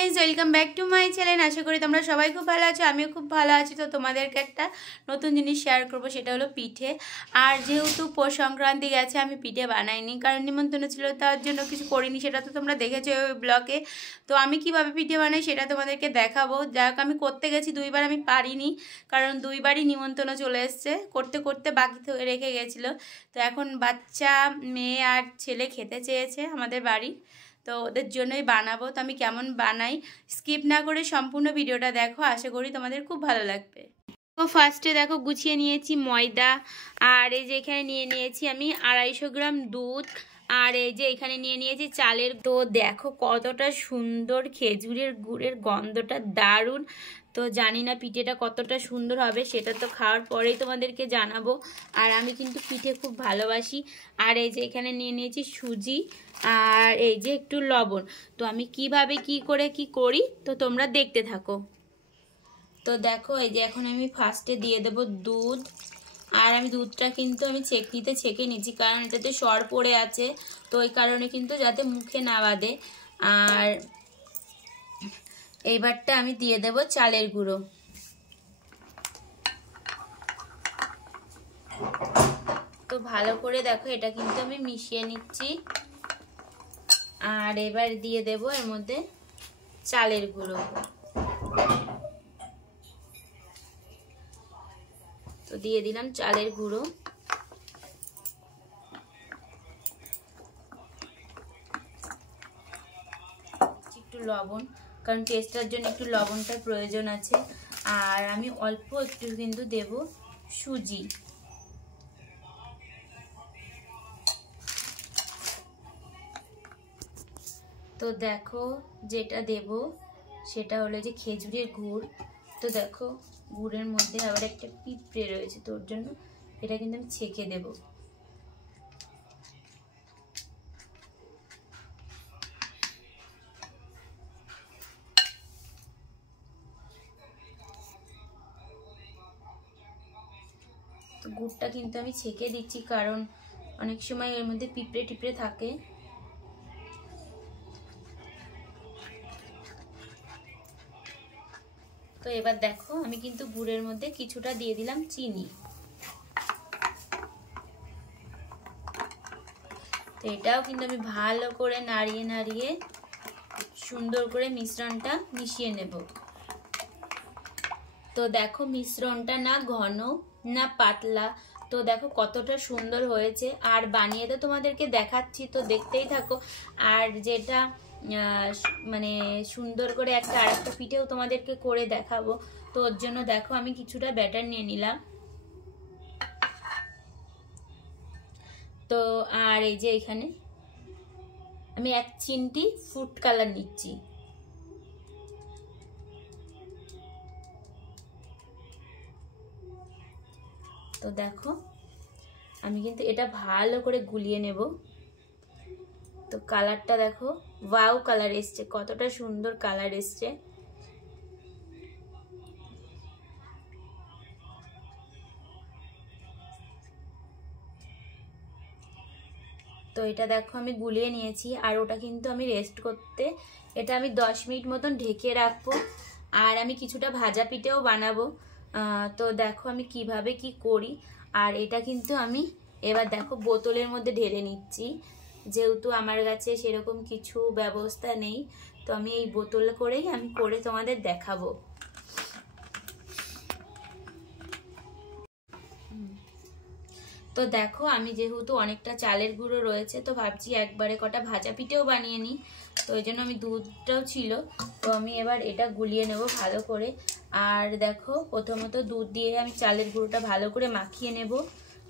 Friends welcome back to my channel. आशा करी तुम्हारा सबाई खूब भालो आछो, आमिओ खूब भालो आछि। तो तुम्हादेरके एकटा नतून जिनिस शेयर करब, सेटा हलो पिठे। और जेहेतु पौष संक्रांति गेছে আমি পিঠে বানাইনি, কারণ নিমন্ত্রণ ছিল, তার জন্য কিছু করিনি। সেটা তো তোমরা দেখেছো ওই ব্লগে। তো আমি কিভাবে পিঠে বানাই সেটা তোমাদেরকে দেখাবো। যাক আমি করতে গেছি দুইবার, আমি পারিনি, কারণ দুইবারই নিমন্ত্রণ চলে এসেছে। করতে করতে বাকি রেখে গেছিল। তো এখন বাচ্চা মেয়ে আর ছেলে খেতে চেয়েছে আমাদের বাড়ি, তো ওদের জন্যই বানাবো। তো আমি কেমন বানাই স্কিপ না করে সম্পূর্ণ ভিডিওটা দেখো, আশা করি তোমাদের খুব ভালো লাগবে। তো ফার্স্টে দেখো গুছিয়ে নিয়েছি ময়দা, আর এই যে এখানে নিয়ে নিয়েছি আমি 250 গ্রাম দুধ, আর এই যে এখানে নিয়ে নিয়েছি চালের। তো দেখো কতটা সুন্দর খেজুরের গুড়ের গন্ধটা, দারুণ। তো জানি না পিঠেটা কতটা সুন্দর হবে, সেটা তো খাওয়ার পরেই তোমাদেরকে জানাবো। আর আমি কিন্তু পিঠে খুব ভালোবাসি। আর এই যে এখানে নিয়ে নিয়েছি সুজি, আর এই যে একটু লবণ। তো আমি কিভাবে কি করে কি করি তো তোমরা দেখতে থাকো। তো দেখো এই যে এখন আমি ফার্স্টে দিয়ে দেব দুধ, আর আমি দুধটা কিন্তু আমি ছেঁকনিতে ছেঁকে নিচ্ছি, কারণ এটাতে সর পড়ে আছে, তো এই কারণে কিন্তু যাতে মুখে না বাঁধে। আর এইবারটা আমি দিয়ে দেব চালের গুঁড়ো। তো ভালো করে দেখো এটা কিন্তু আমি মিশিয়ে নিচ্ছি। আর এবার দিয়ে দেব এর মধ্যে চালের গুঁড়ো। তো দিয়ে দিলাম চালের গুঁড়ো। একটু লবণ, কারণ টেস্টার জন্য একটু লবণটার প্রয়োজন আছে। আর আমি অল্প একটু কিন্তু দেব সুজি। তো দেখো যেটা দেব সেটা হলো যে খেজুরের গুড়। তো দেখো গুড়ের মধ্যে আবার একটা পিঁপড়ে রয়েছে, তো ওর জন্য এটা কিন্তু আমি ছেঁকে দেব। তো গুড়টা কিন্তু আমি ছেঁকে দিচ্ছি, কারণ অনেক সময় এর মধ্যে পিঁপড়ে টিপড়ে থাকে। তো এবার দেখো আমি কিন্তু গুড়ের মধ্যে কিছুটা দিয়ে দিলাম চিনি। তো এটাও কিন্তু আমি ভালো করে নাড়িয়ে নাড়িয়ে সুন্দর করে মিশ্রণটা মিশিয়ে নেব। তো দেখো মিশ্রণটা না ঘন না পাতলা, তো দেখো কতটা সুন্দর হয়েছে। আর বানিয়ে তো তোমাদেরকে দেখাচ্ছি, তো দেখতেই থাকো। আর যেটা মানে সুন্দর করে আরেকটা পিঠেও তোমাদেরকে করে দেখাবো। তো ওর জন্য দেখো আমি কিছুটা ব্যাটার নিয়ে নিলাম। তো আর এই যে এখানে আমি 1 চিমটি ফুড কালার নিচ্ছি। তো দেখো আমি কিন্তু এটা ভালো করে গুলিয়ে নেব। তো কালারটা দেখো, ওয়াও কালার এসছে, কতটা সুন্দর কালার এসছে। তো এটা দেখো আমি গুলিয়ে নিয়েছি, আর ওটা কিন্তু আমি রেস্ট করতে এটা আমি 10 মিনিট মতন ঢেকে রাখবো। আর আমি কিছুটা ভাজা পিঠেও বানাবো। তো দেখো আমি কিভাবে কি করি। আর এটা কিন্তু আমি এবার দেখো বোতলের মধ্যে ঢেলে নিচ্ছি, যেহেতু আমার কাছে সেরকম কিছু ব্যবস্থা নেই। তো আমি এই বোতল করেই আমি করে তোমাদের দেখাবো। তো দেখো আমি যেহেতু অনেকটা চালের গুঁড়ো রয়েছে, তো ভাবছি একবারে কটা ভাজা পিঠেও বানিয়ে নিই। তো ওই জন্য আমি দুধটাও ছিল, তো আমি এবার এটা গুলিয়ে নেব ভালো করে। আর দেখো প্রথমত দুধ দিয়ে আমি চালের গুঁড়োটা ভালো করে মাখিয়ে নেব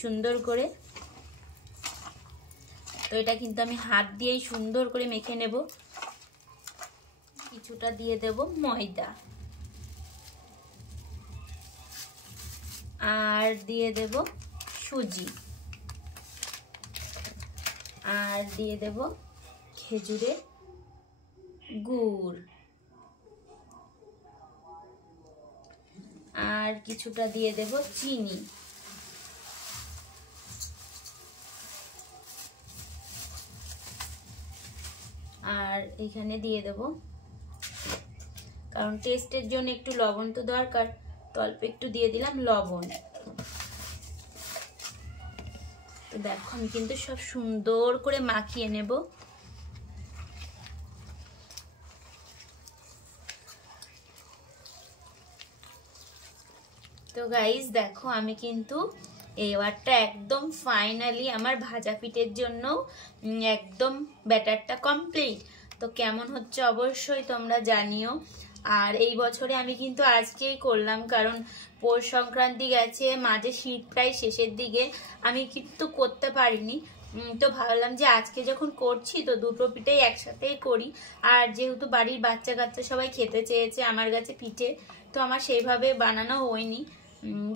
সুন্দর করে। তো এটা কিন্তু আমি হাত দিয়েই সুন্দর করে মেখে নেব। কিছুটা দিয়ে দেব ময়দা, আর দিয়ে দেব সুজি, আর দিয়ে দেব খেজুরের গুড়, আর কিছুটা দিয়ে দেব চিনি। আর এখানে দিয়ে দেব কারণ টেস্টের জন্য একটু লবণ তো দরকার, তো অল্প একটু দিয়ে দিলাম লবণ। তো দেখো আমি কিন্তু সব সুন্দর করে মাখিয়ে নেব। তো গাইস দেখো আমি কিন্তু এবারটা একদম ফাইনালি আমার ভাজা পিঠের জন্য একদম ব্যাটারটা কমপ্লিট। তো কেমন হচ্ছে অবশ্যই তোমরা জানিও। আর এই বছরে আমি কিন্তু আজকেই করলাম, কারণ পৌষ সংক্রান্তি গেছে, মাঝে শীত প্রায় শেষের দিকে, আমি কিন্তু করতে পারিনি। তো ভাবলাম যে আজকে যখন করছি তো দুটো পিঠেই একসাথেই করি। আর যেহেতু বাড়ির বাচ্চা কাচ্চা সবাই খেতে চেয়েছে আমার কাছে পিঠে, তো আমার সেইভাবে বানানো হয়নি।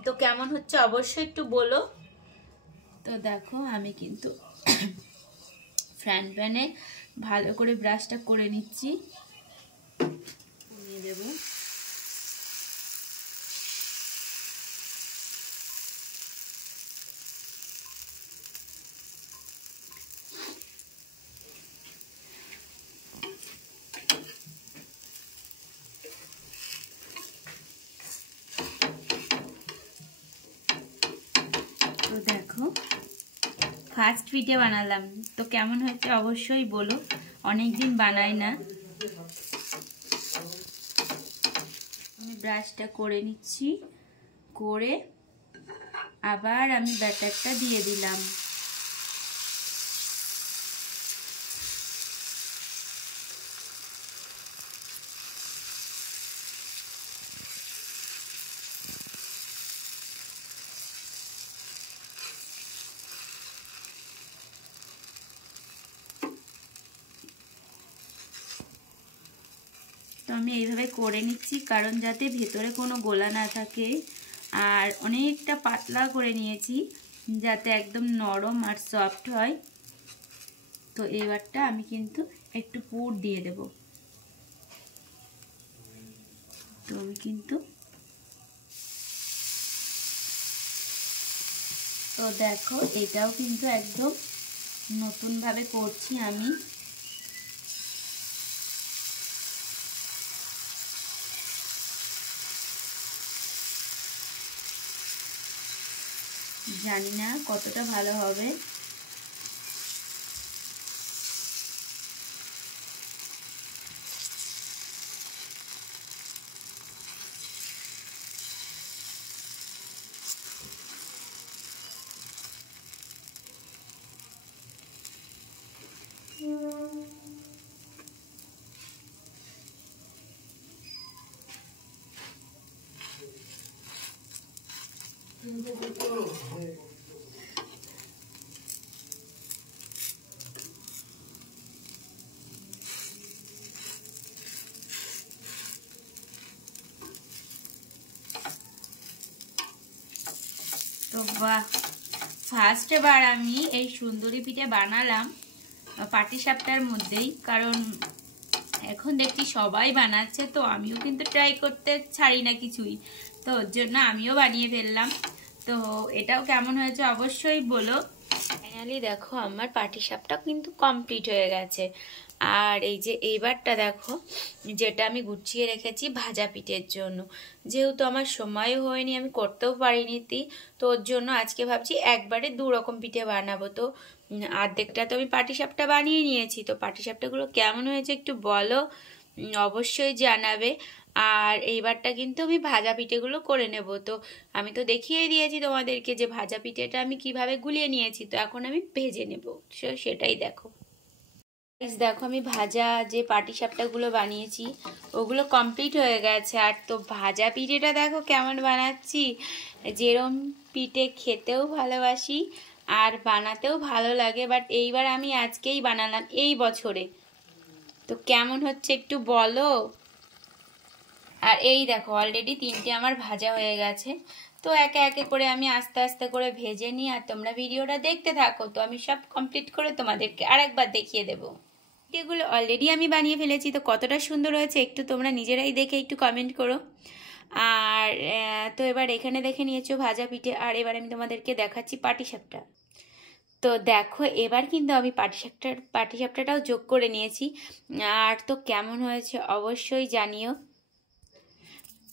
তো কেমন হচ্ছে অবশ্যই একটু বলো। তো দেখো আমি কিন্তু ফ্রাইং প্যানে ভালো করে ব্রাশটা করে নিচ্ছি, নিয়ে দেবো। তো দেখো ফার্স্ট পিঠে বানালাম, তো কেমন হচ্ছে অবশ্যই বলো, অনেকদিন বানাই না। আমি ব্রাশটা করে নিচ্ছি, করে আবার আমি ব্যাটারটা দিয়ে দিলাম। তো আমি এইভাবে করে নিচ্ছি, কারণ যাতে ভেতরে কোনো গোলা না থাকে। আর অনেকটা পাতলা করে নিয়েছি যাতে একদম নরম আর সফট হয়। তো এবারটা আমি কিন্তু একটু পুর দিয়ে দেব। তো আমি কিন্তু তো দেখো এটাও কিন্তু একদম নতুনভাবে করছি আমি। জানি না কতটা ভালো হবে। তো বাহ, ফার্স্ট বার আমি এই সুন্দরী পিঠে বানালাম পাটিসাপটার মধ্যেই, কারণ এখন দেখছি সবাই বানাচ্ছে, তো আমিও কিন্তু ট্রাই করতে ছাড়ি না কিছুই। তো ওর জন্য আমিও বানিয়ে ফেললাম। তো এটাও কেমন হয়েছে অবশ্যই বলো। ফাইনালি দেখো আমার পাটিসাপটা কিন্তু কমপ্লিট হয়ে গেছে। আর এই যে এইবারটা দেখো, যেটা আমি গুছিয়ে রেখেছি ভাজা পিঠের জন্য, যেহেতু আমার সময়ও হয়নি, আমি করতেও পারিনি, তো ওর জন্য আজকে ভাবছি একবারে দু রকম পিঠে বানাবো। তো অর্ধেকটা তো আমি পাটিসাপটা বানিয়ে নিয়েছি। তো পাটিসাপটাগুলো কেমন হয়েছে একটু বলো, অবশ্যই জানাবে। আর এইবারটা কিন্তু আমি ভাজা পিঠেগুলো করে নেব। তো আমি তো দেখিয়ে দিয়েছি তোমাদেরকে যে ভাজা পিঠেটা আমি কিভাবে গুলিয়ে নিয়েছি, তো এখন আমি ভেজে নেব, সেটাই দেখো। দেখো আমি ভাজা যে পাটিসাপটাগুলো বানিয়েছি ওগুলো কমপ্লিট হয়ে গেছে। আর তো ভাজা পিঠেটা দেখো কেমন বানাচ্ছি, যেরম পিঠে খেতেও ভালোবাসি আর বানাতেও ভালো লাগে, বাট এইবার আমি আজকেই বানালাম এই বছরে। তো কেমন হচ্ছে একটু বলো। আর এই দেখো অলরেডি তিনটে আমার ভাজা হয়ে গেছে। তো একে একে করে আমি আস্তে আস্তে করে ভেজে নিই, আর তোমরা ভিডিওটা দেখতে থাকো। তো আমি সব কমপ্লিট করে তোমাদেরকে আরেকবার দেখিয়ে দেবো। পিঠেগুলো অলরেডি আমি বানিয়ে ফেলেছি, তো কতটা সুন্দর হয়েছে একটু তোমরা নিজেরাই দেখে একটু কমেন্ট করো। আর তো এবার এখানে দেখে নিয়েছো ভাজা পিঠে, আর এবার আমি তোমাদেরকে দেখাচ্ছি পাটিসাপটা। তো দেখো এবার কিন্তু আমি পাটিসাপটাটাও যোগ করে নিয়েছি। আর তো কেমন হয়েছে অবশ্যই জানিও।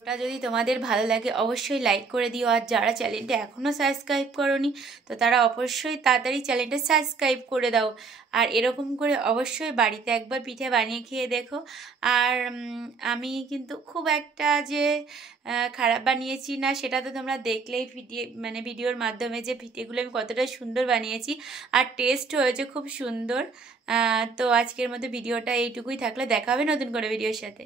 ওটা যদি তোমাদের ভালো লাগে অবশ্যই লাইক করে দিও। আর যারা চ্যানেলটা এখনও সাবস্ক্রাইব করোনি তো তারা অবশ্যই তাড়াতাড়ি চ্যানেলটা সাবস্ক্রাইব করে দাও। আর এরকম করে অবশ্যই বাড়িতে একবার পিঠে বানিয়ে খেয়ে দেখো। আর আমি কিন্তু খুব একটা যে খারাপ বানিয়েছি না সেটা তো তোমরা দেখলেই ভিডিওর মাধ্যমে যে পিঠেগুলো আমি কতটা সুন্দর বানিয়েছি আর টেস্ট হয়েছে খুব সুন্দর। তো আজকের মতো ভিডিওটা এইটুকুই থাকলে দেখা হবে নতুন করে ভিডিওর সাথে।